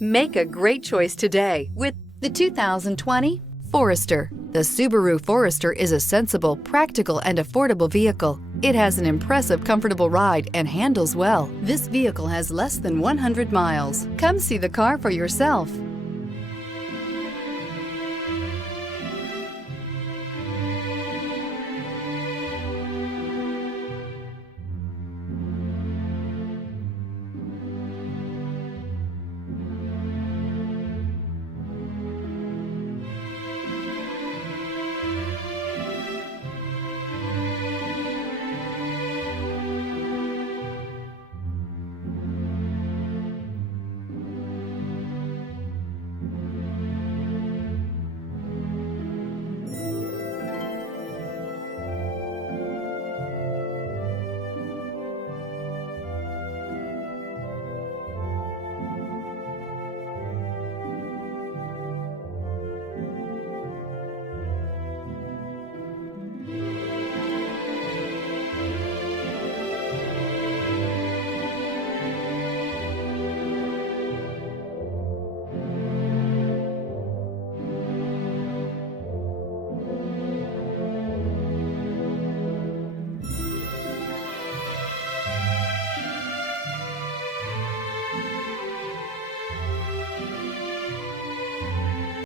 Make a great choice today with the 2020 Forester. The Subaru Forester is a sensible, practical, and affordable vehicle. It has an impressive, comfortable ride and handles well. This vehicle has less than 100 miles. Come see the car for yourself.